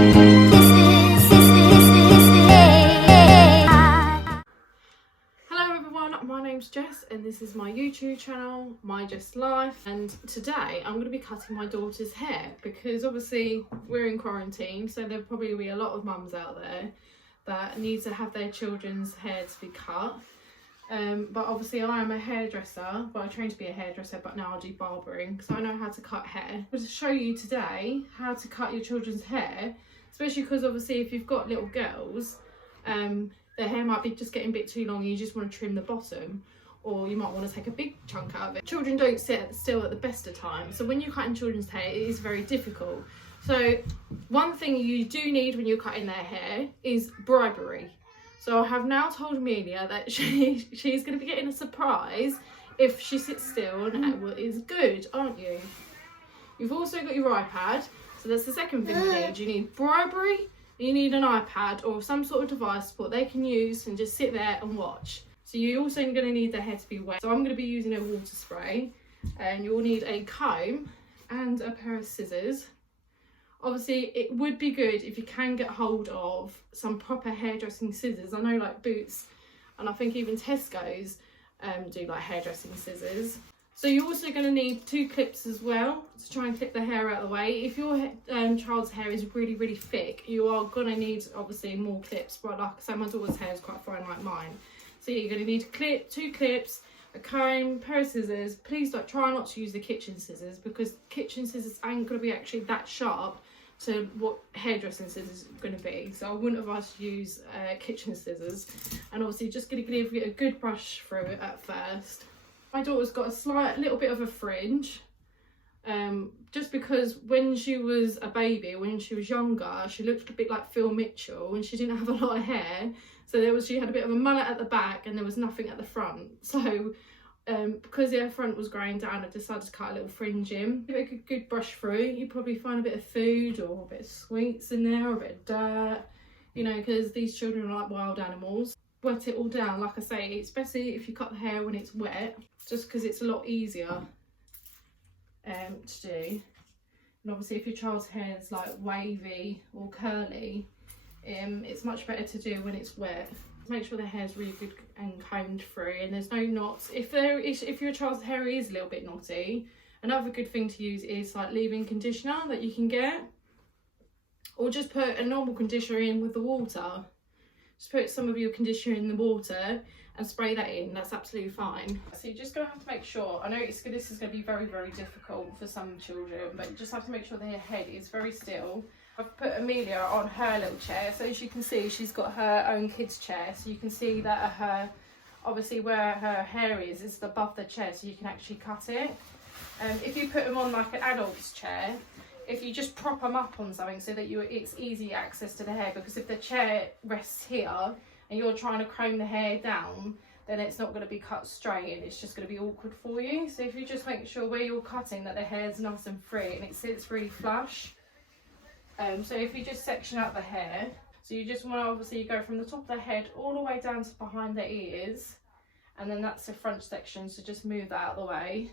Hello everyone, my name's Jess and this is my YouTube channel, My Jess Life, and today I'm going to be cutting my daughter's hair because obviously we're in quarantine, so there'll probably be a lot of mums out there that need to have their children's hair to be cut. But obviously I am a hairdresser, but I trained to be a hairdresser, but now I do barbering, so I know how to cut hair. I'm going to show you today how to cut your children's hair, especially because obviously if you've got little girls, their hair might be just getting a bit too long and you just want to trim the bottom, or you might want to take a big chunk out of it. Children don't sit still at the best of times, so when you're cutting children's hair it is very difficult. So one thing you do need when you're cutting their hair is bribery. So I have now told Amelia that she's going to be getting a surprise if she sits still and is good, aren't you? You've also got your iPad, so that's the second thing you need. You need bribery, you need an iPad or some sort of device what they can use and just sit there and watch. So you're also going to need their hair to be wet. So I'm going to be using a water spray, and you'll need a comb and a pair of scissors. Obviously it would be good if you can get hold of some proper hairdressing scissors. I know like Boots and I think even Tesco's do like hairdressing scissors. So you're also going to need 2 clips as well to try and clip the hair out of the way. If your child's hair is really thick, you are going to need obviously more clips, but like I said, my daughter's hair is quite fine like mine. So you're going to need 2 clips, a comb, pair of scissors. Please don't try not to use the kitchen scissors because kitchen scissors ain't going to be actually that sharp to what hairdressing scissors are going to be. So I wouldn't advise to use kitchen scissors. And obviously just going to give it a good brush through it at first. My daughter's got a little bit of a fringe, just because when she was a baby, when she was younger, she looked a bit like Phil Mitchell and she didn't have a lot of hair. So she had a bit of a mullet at the back and there was nothing at the front. So because her front was growing down, I decided to cut a little fringe in. Give it a good brush through. You probably find a bit of food or a bit of sweets in there, or a bit of dirt, you know, because these children are like wild animals. Wet it all down. Like I say, especially if you cut the hair when it's wet, just because it's a lot easier to do. And obviously if your child's hair is like wavy or curly, it's much better to do when it's wet. Make sure the hair's really good and combed through and there's no knots. If your child's hair is a little bit knotty, another good thing to use is like leave-in conditioner that you can get, or just put a normal conditioner in with the water. Just put some of your conditioner in the water and spray that in. That's absolutely fine. So you're just going to have to make sure, I know this is going to be very difficult for some children, but you just have to make sure their head is very still. I've put Amelia on her little chair, so as you can see she's got her own kids chair, so you can see that obviously where her hair is above the chair, so you can actually cut it. If you put them on like an adult's chair, if you just prop them up on something so that it's easy access to the hair, because if the chair rests here and you're trying to comb the hair down, then it's not going to be cut straight and it's just going to be awkward for you. So if you just make sure where you're cutting that the hair's nice and free and it sits really flush. So if you just section out the hair, so you just want to obviously go from the top of the head all the way down to behind the ears, and then that's the front section, so just move that out of the way.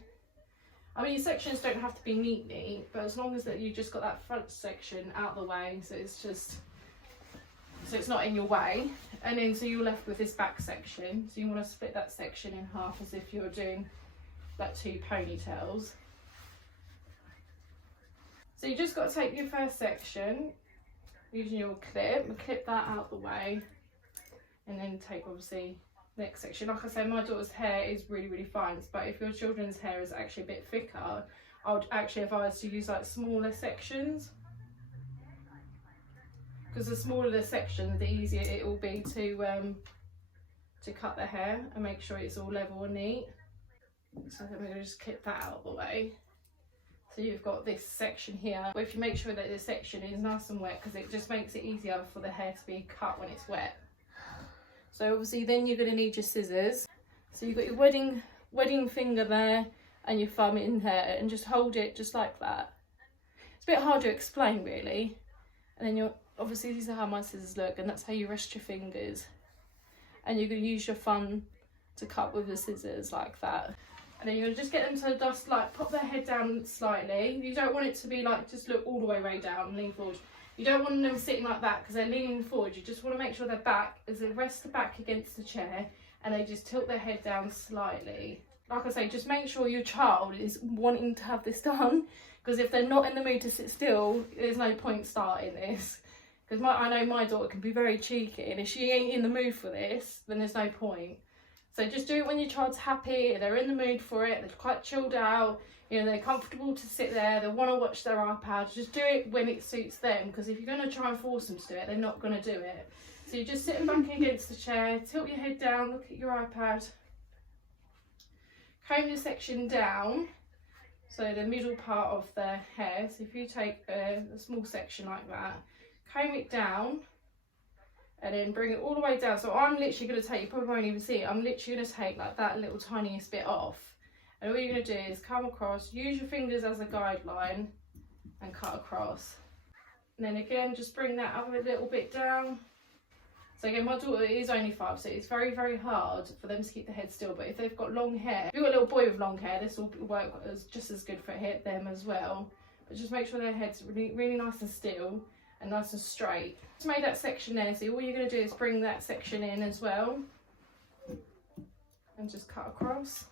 I mean, your sections don't have to be neat, but as long as that you just got that front section out of the way, so it's not in your way. And then so you're left with this back section, so you want to split that section in half as if you're doing like 2 ponytails. So you just got to take your first section using your clip that out the way, and then take obviously the next section. Like I say, my daughter's hair is really fine, but if your children's hair is actually a bit thicker, I would actually advise to use like smaller sections, because the smaller the section, the easier it will be to cut the hair and make sure it's all level and neat. So then we're going to just clip that out of the way. So you've got this section here, but if you make sure that this section is nice and wet, because it just makes it easier for the hair to be cut when it's wet. So obviously then you're going to need your scissors. So you've got your wedding finger there and your thumb in there, and just hold it just like that. It's a bit hard to explain really. And then obviously these are how my scissors look, and that's how you rest your fingers. And you're going to use your thumb to cut with the scissors like that. And then you're going to just get them to just like pop their head down slightly. You don't want it to be like just look all the way down and lean forward. You don't want them sitting like that because they're leaning forward. You just want to make sure their back, as they rest the back against the chair and they just tilt their head down slightly. Like I say, just make sure your child is wanting to have this done, because if they're not in the mood to sit still, there's no point starting this. Because I know my daughter can be very cheeky, and if she ain't in the mood for this, then there's no point. So just do it when your child's happy, they're in the mood for it, they're quite chilled out, you know, they're comfortable to sit there, they want to watch their iPad. Just do it when it suits them, because if you're going to try and force them to do it, they're not going to do it. So you're just sitting back against the chair, tilt your head down, look at your iPad, comb the section down, so the middle part of their hair. So if you take a small section like that, comb it down, and then bring it all the way down. So I'm literally going to take, you probably won't even see it, I'm literally going to take like that little tiniest bit off. And all you're going to do is come across, use your fingers as a guideline and cut across. And then again, just bring that other little bit down. So again, my daughter is only 5, so it's very, very hard for them to keep the head still. But if they've got long hair, if you've got a little boy with long hair, this will work just as good for them as well. But just make sure their head's really, really nice and still and nice and straight. Just made that section there, so all you're going to do is bring that section in as well and just cut across.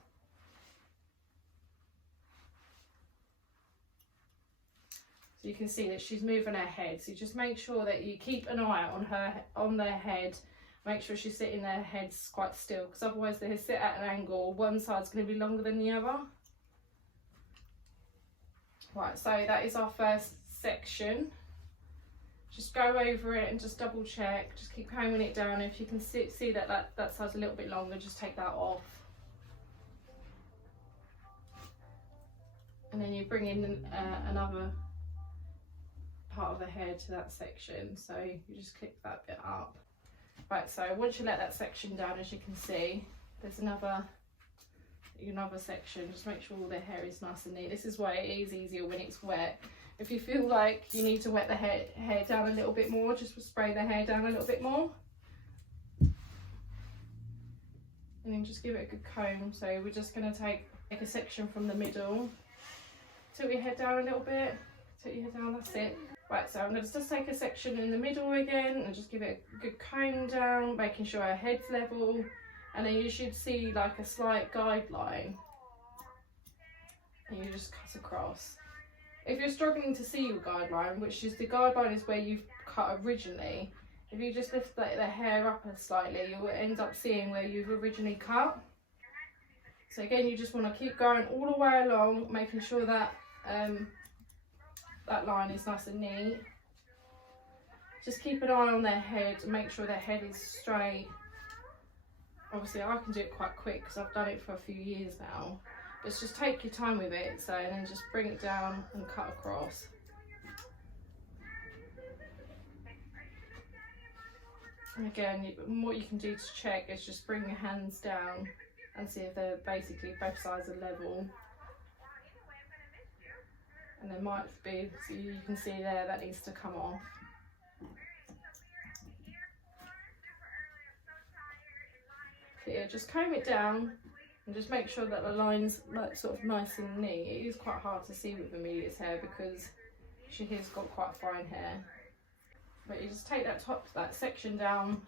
So you can see that she's moving her head, so you just make sure that you keep an eye on their head. Make sure she's sitting their heads quite still, because otherwise they sit at an angle, one side's going to be longer than the other. Right, so that is our first section. Just go over it and just double check, just keep combing it down. If you can see that side's a little bit longer, just take that off. And then you bring in another part of the hair to that section, so you just clip that bit up. Right, so once you let that section down, as you can see, there's another section. Just make sure all the hair is nice and neat. This is why it is easier when it's wet. If you feel like you need to wet the hair down a little bit more, just spray the hair down a little bit more. And then just give it a good comb. So we're just going to take a section from the middle, tilt your head down a little bit, tilt your head down, that's it. Right, so I'm going to just take a section in the middle again and just give it a good comb down, making sure our head's level. And then you should see like a slight guideline. And you just cut across. If you're struggling to see your guideline, which is the guideline is where you've cut originally, if you just lift the hair up slightly, you'll end up seeing where you've originally cut. So again, you just want to keep going all the way along, making sure that that line is nice and neat. Just keep an eye on their head and make sure their head is straight. Obviously I can do it quite quick because I've done it for a few years now. But just take your time with it, so and then just bring it down and cut across. And again, what you can do to check is just bring your hands down and see if they're basically both sides are level. And there might be, so you can see there, that needs to come off. So yeah, just comb it down and just make sure that the line's like sort of nice and neat. It is quite hard to see with Amelia's hair because she has got quite fine hair. But you just take that section down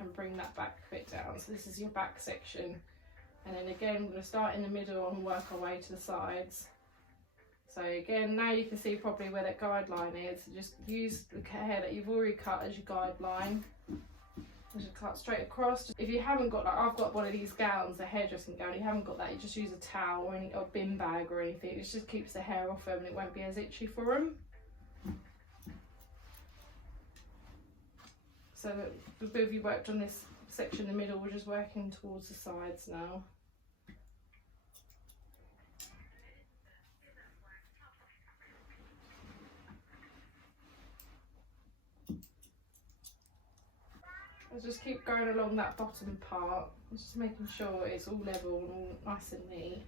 and bring that back bit down. So this is your back section. And then again, we're going to start in the middle and work our way to the sides. So again, now you can see probably where that guideline is. Just use the hair that you've already cut as your guideline. Just cut straight across. If you haven't got, like I've got one of these gowns, a hairdressing gown, you haven't got that, you just use a towel or a bin bag or anything. It just keeps the hair off them and it won't be as itchy for them. So that the both of you worked on this section in the middle, we're just working towards the sides now. I'll just keep going along that bottom part, just making sure it's all level and all nice and neat.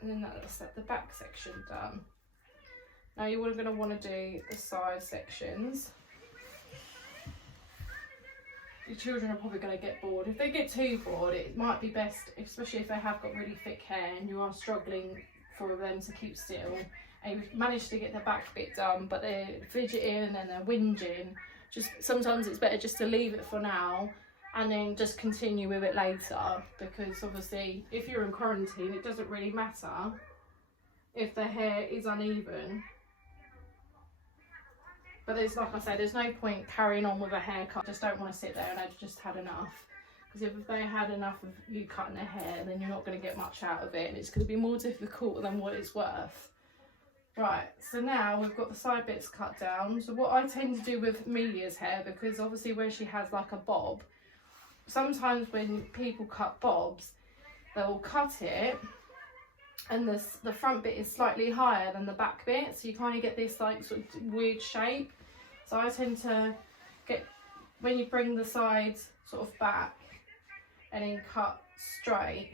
And then that's the back section done. Now you're going to want to do the side sections. Your children are probably going to get bored. If they get too bored, it might be best, especially if they have got really thick hair and you are struggling for them to keep still, and you've managed to get the back bit done, but they're fidgeting and they're whinging, just sometimes it's better just to leave it for now and then just continue with it later, because obviously if you're in quarantine it doesn't really matter if the hair is uneven. But there's, like I say, there's no point carrying on with a haircut. I just don't want to sit there and I've just had enough. Because if they had enough of you cutting their hair, then you're not going to get much out of it, and it's going to be more difficult than what it's worth. Right, so now we've got the side bits cut down. So what I tend to do with Amelia's hair, because obviously where she has like a bob, sometimes when people cut bobs, they'll cut it and the front bit is slightly higher than the back bit, so you kind of get this like sort of weird shape. So I tend to get, when you bring the sides sort of back and then cut straight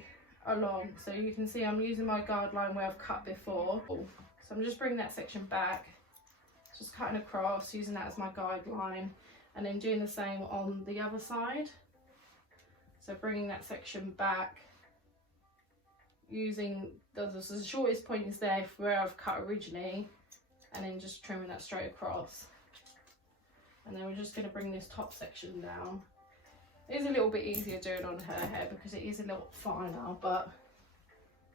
along, so you can see I'm using my guard line where I've cut before. So I'm just bringing that section back, just cutting across, using that as my guideline, and then doing the same on the other side. So bringing that section back, using the shortest point is there for where I've cut originally, and then just trimming that straight across. And then we're just going to bring this top section down. It is a little bit easier doing on her hair because it is a little finer, but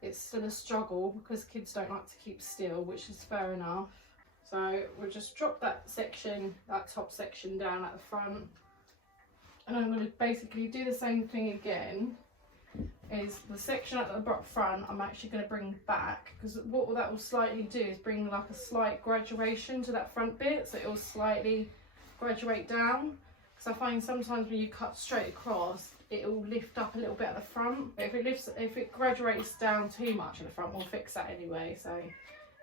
it's still a struggle because kids don't like to keep still, which is fair enough. So we'll just drop that section, that top section down at the front, and I'm going to basically do the same thing again. Is the section at the front I'm actually going to bring back, because what that will slightly do is bring like a slight graduation to that front bit, so it will slightly graduate down. Because I find sometimes when you cut straight across, it will lift up a little bit at the front. If it graduates down too much at the front, we'll fix that anyway. So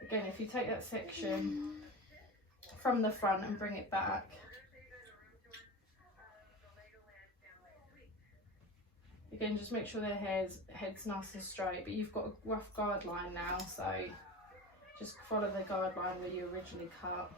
again, if you take that section from the front and bring it back, again, just make sure their head's nice and straight, but you've got a rough guard line now, so just follow the guard line where you originally cut.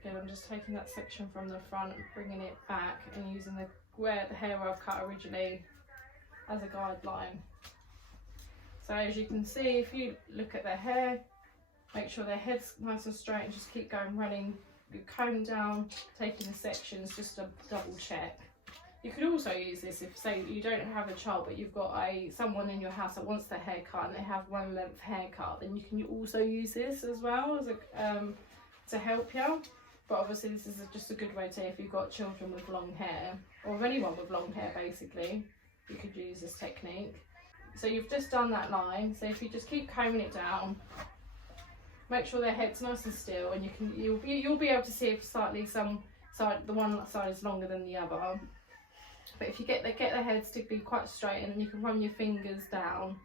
Again, I'm just taking that section from the front and bringing it back and using the hair where I've cut originally as a guideline. So as you can see, if you look at their hair, make sure their head's nice and straight and just keep going, running your comb down, taking the sections just to double check. You could also use this if, say, you don't have a child but you've got someone in your house that wants their hair cut and they have one length haircut, then you can also use this as well as to help you. But obviously this is just a good way to, if you've got children with long hair, or anyone with long hair basically, you could use this technique. So you've just done that line, so if you just keep combing it down, make sure their head's nice and still, and you'll be able to see if slightly the one side is longer than the other. But if you get their heads to be quite straight, and then you can run your fingers down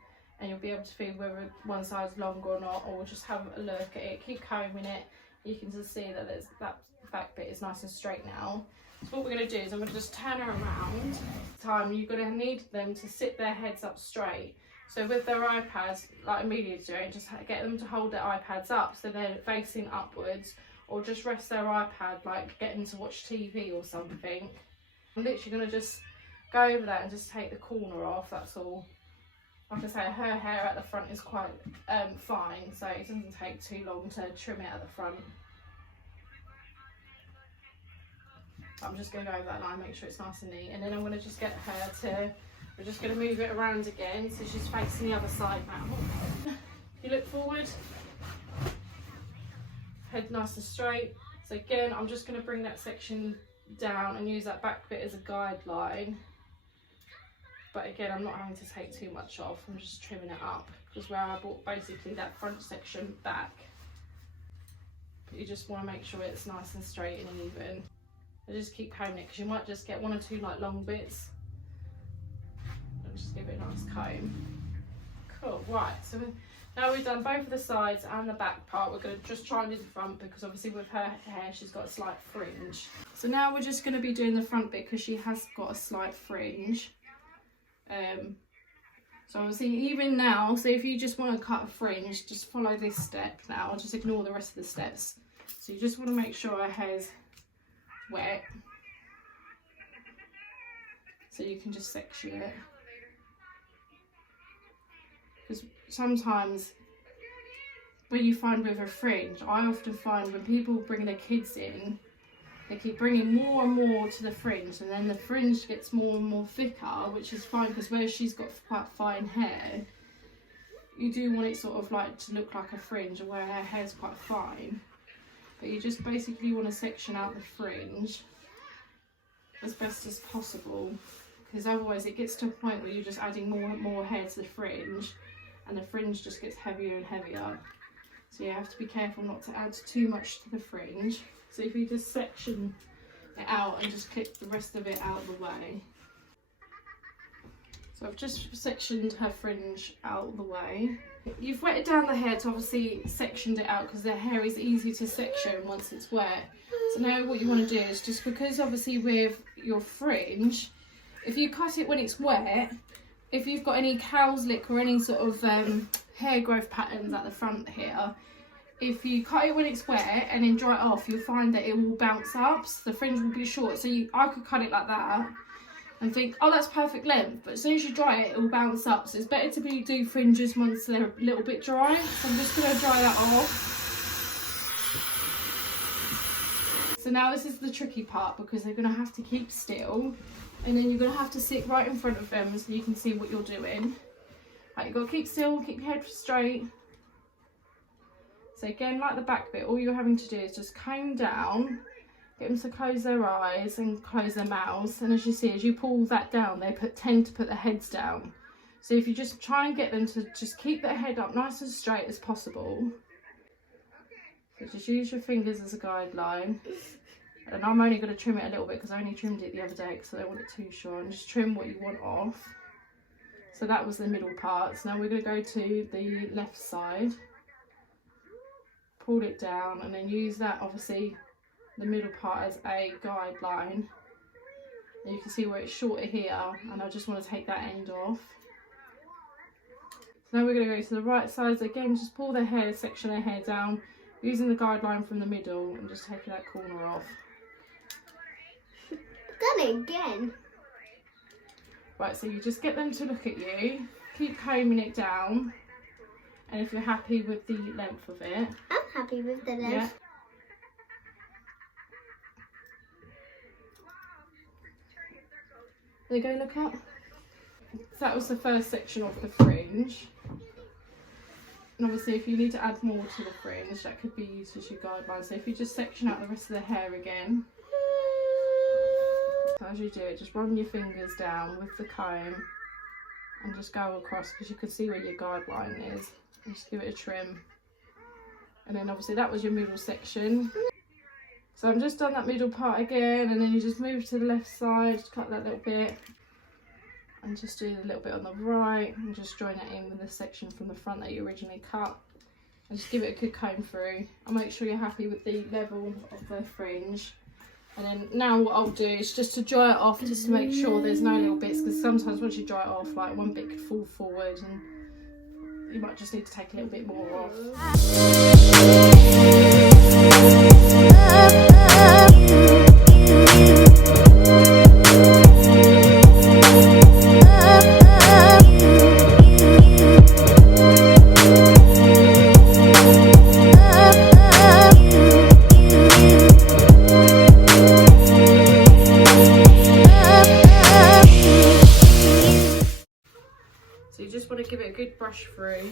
and you'll be able to feel whether one side's longer or not, or just have a look at it, keep combing it. You can just see that that back bit is nice and straight now. So what we're going to do is I'm going to just turn her around. This time you're going to need them to sit their heads up straight. So with their iPads, like Amelia's doing, just get them to hold their iPads up so they're facing upwards, or just rest their iPad like getting to watch TV or something. I'm literally going to just go over that and just take the corner off, that's all. Like I say, her hair at the front is quite fine, so it doesn't take too long to trim it at the front. I'm just going to go over that line, make sure it's nice and neat, and then I'm going to just get her to, we're just going to move it around again so she's facing the other side now. You look forward, head nice and straight. So again, I'm just going to bring that section down and use that back bit as a guideline. But again, I'm not having to take too much off, I'm just trimming it up, because where I brought basically that front section back. But you just want to make sure it's nice and straight and even. And just keep combing it, because you might just get one or two like long bits. And just give it a nice comb. Cool, right, so now we've done both of the sides and the back part, we're going to just try and do the front, because obviously with her hair she's got a slight fringe. So now we're just going to be doing the front bit because she has got a slight fringe. So obviously even now, so if you just want to cut a fringe, just follow this step now, just ignore the rest of the steps. So you just want to make sure her hair's wet, so you can just section it. Because sometimes when you find with a fringe, I often find when people bring their kids in, they keep bringing more and more to the fringe, and then the fringe gets more and more thicker, which is fine because where she's got quite fine hair, you do want it sort of like to look like a fringe, and where her hair's quite fine. But you just basically want to section out the fringe as best as possible, because otherwise it gets to a point where you're just adding more and more hair to the fringe, and the fringe just gets heavier and heavier. So you have to be careful not to add too much to the fringe. So if you just section it out and just clip the rest of it out of the way. So I've just sectioned her fringe out of the way. You've wetted down the hair to obviously sectioned it out because the hair is easy to section once it's wet. So now what you want to do is, just because obviously with your fringe, if you cut it when it's wet, if you've got any cow's lick or any sort of hair growth patterns at the front here, if you cut it when it's wet and then dry it off, you'll find that it will bounce up, so the fringe will be short. So I could cut it like that and think, oh, that's perfect length, but as soon as you dry it, it will bounce up. So it's better to do fringes once they're a little bit dry. So I'm just going to dry that off. So now this is the tricky part, because they're going to have to keep still, and then you're going to have to sit right in front of them so you can see what you're doing. Right, you've got to keep still, keep your head straight. So again, like the back bit, all you're having to do is just comb down, get them to close their eyes and close their mouths. And as you see, as you pull that down, they tend to put their heads down. So if you just try and get them to just keep their head up nice and straight as possible. So just use your fingers as a guideline. And I'm only going to trim it a little bit because I only trimmed it the other day because I don't want it too short. And just trim what you want off. So that was the middle part. So now we're going to go to the left side. Pull it down and then use that, obviously, the middle part as a guideline. And you can see where it's shorter here, and I just want to take that end off. So now we're going to go to the right side. So again, just pull their hair, section their hair down, using the guideline from the middle and just taking that corner off. Done it again. Right, so you just get them to look at you, keep combing it down, and if you're happy with the length of it. I'm happy with the length. Yeah. There you go, look up. So that was the first section of the fringe. And obviously if you need to add more to the fringe, that could be used as your guideline. So if you just section out the rest of the hair again. So as you do it, just run your fingers down with the comb and just go across, because you can see where your guideline is. And just give it a trim. And then obviously that was your middle section. So I've just done that middle part again, and then you just move to the left side, just cut that little bit. And just do a little bit on the right, and just join it in with the section from the front that you originally cut. And just give it a good comb through. And make sure you're happy with the level of the fringe. And then now what I'll do is just to dry it off, just to make sure there's no little bits, because sometimes once you dry it off, like one bit could fall forward and you might just need to take a little bit more off. So you just want to give it a good brush through.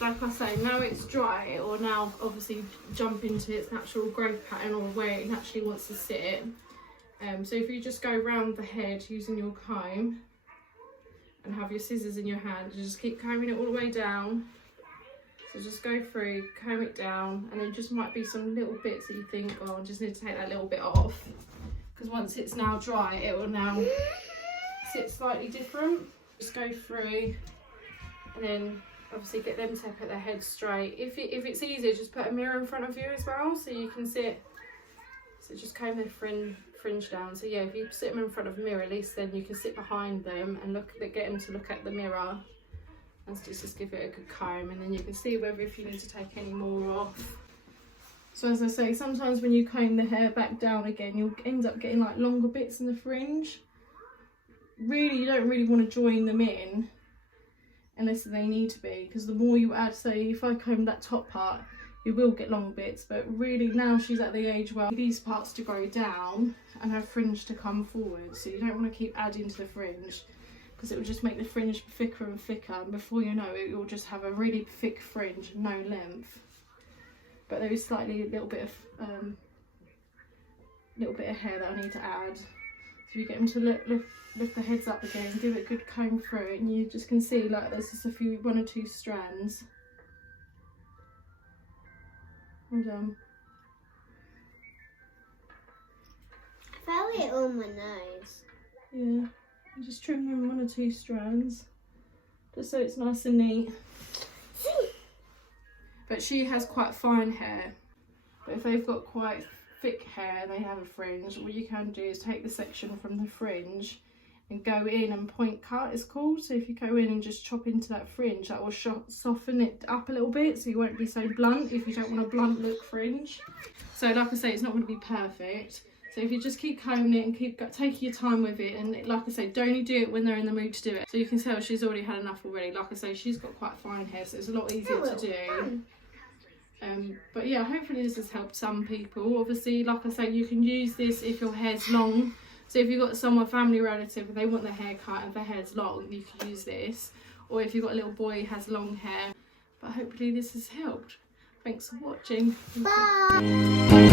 Like I say, now it's dry, it will now obviously jump into its natural growth pattern, or where it naturally wants to sit. So if you just go round the head using your comb and have your scissors in your hand, you just keep combing it all the way down. So just go through, comb it down, and there just might be some little bits that you think, oh, I just need to take that little bit off. Because once it's now dry, it will now sit slightly different. Just go through and then obviously get them to put their head straight. If it's easier, just put a mirror in front of you as well, so you can sit. So just comb their fringe down. So yeah, if you sit them in front of a mirror, at least then you can sit behind them and get them to look at the mirror, and just give it a good comb, and then you can see whether if you need to take any more off. So as I say, sometimes when you comb the hair back down again, you'll end up getting like longer bits in the fringe. Really, you don't really want to join them in unless they need to be, because the more you add, say if I comb that top part, you will get long bits, but really now she's at the age where these parts to grow down and her fringe to come forward, so you don't want to keep adding to the fringe, because it will just make the fringe thicker and thicker, and before you know it, you'll just have a really thick fringe and no length. But there is slightly a little bit of hair that I need to add. So you get them to lift the heads up again, give it a good comb through it, and you just can see like there's just one or two strands. Well done. I felt it on my nose. Yeah, I'm just trimming one or two strands, just so it's nice and neat. But she has quite fine hair. But if they've got quite thick hair and they have a fringe, what you can do is take the section from the fringe and go in and point cut, it's called. So if you go in and just chop into that fringe, that will soften it up a little bit, so you won't be so blunt if you don't want a blunt look fringe. So like I say, it's not going to be perfect. So if you just keep combing it and keep taking your time with it, and like I say, don't only do it when they're in the mood to do it. So you can tell she's already had enough already. Like I say, she's got quite fine hair, so it's a lot easier to do. But yeah, hopefully this has helped some people. Obviously, like I say, you can use this if your hair's long. So if you've got someone, family relative, and they want their hair cut and their hair's long, you can use this. Or if you've got a little boy who has long hair. But hopefully this has helped. Thanks for watching. Bye.